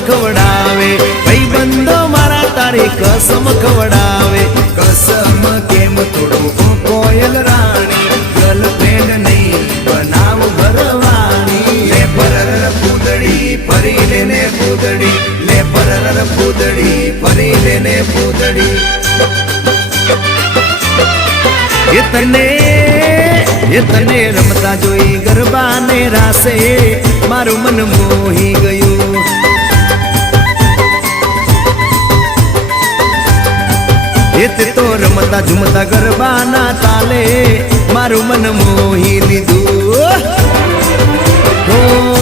ખવડાવે ભાઈ બંધો મારા તારી કસમ ખવડાવે કસમ કેમ તોડું કોયલ રાણી ગર્લફ્રેન્ડ નહીં બનાવ ઘરવાણી લે પરર પૂદડી ફરી લેને પૂદડી લે પરર પૂદડી ફરી લેને પૂદડી એ તને રમતા જોઈ ગરબાને રાસે મારું મન મોહી ગયું એ તે તો રમતા ઝુમતા ગરબાના તાલે મારું મન મોહી લીધું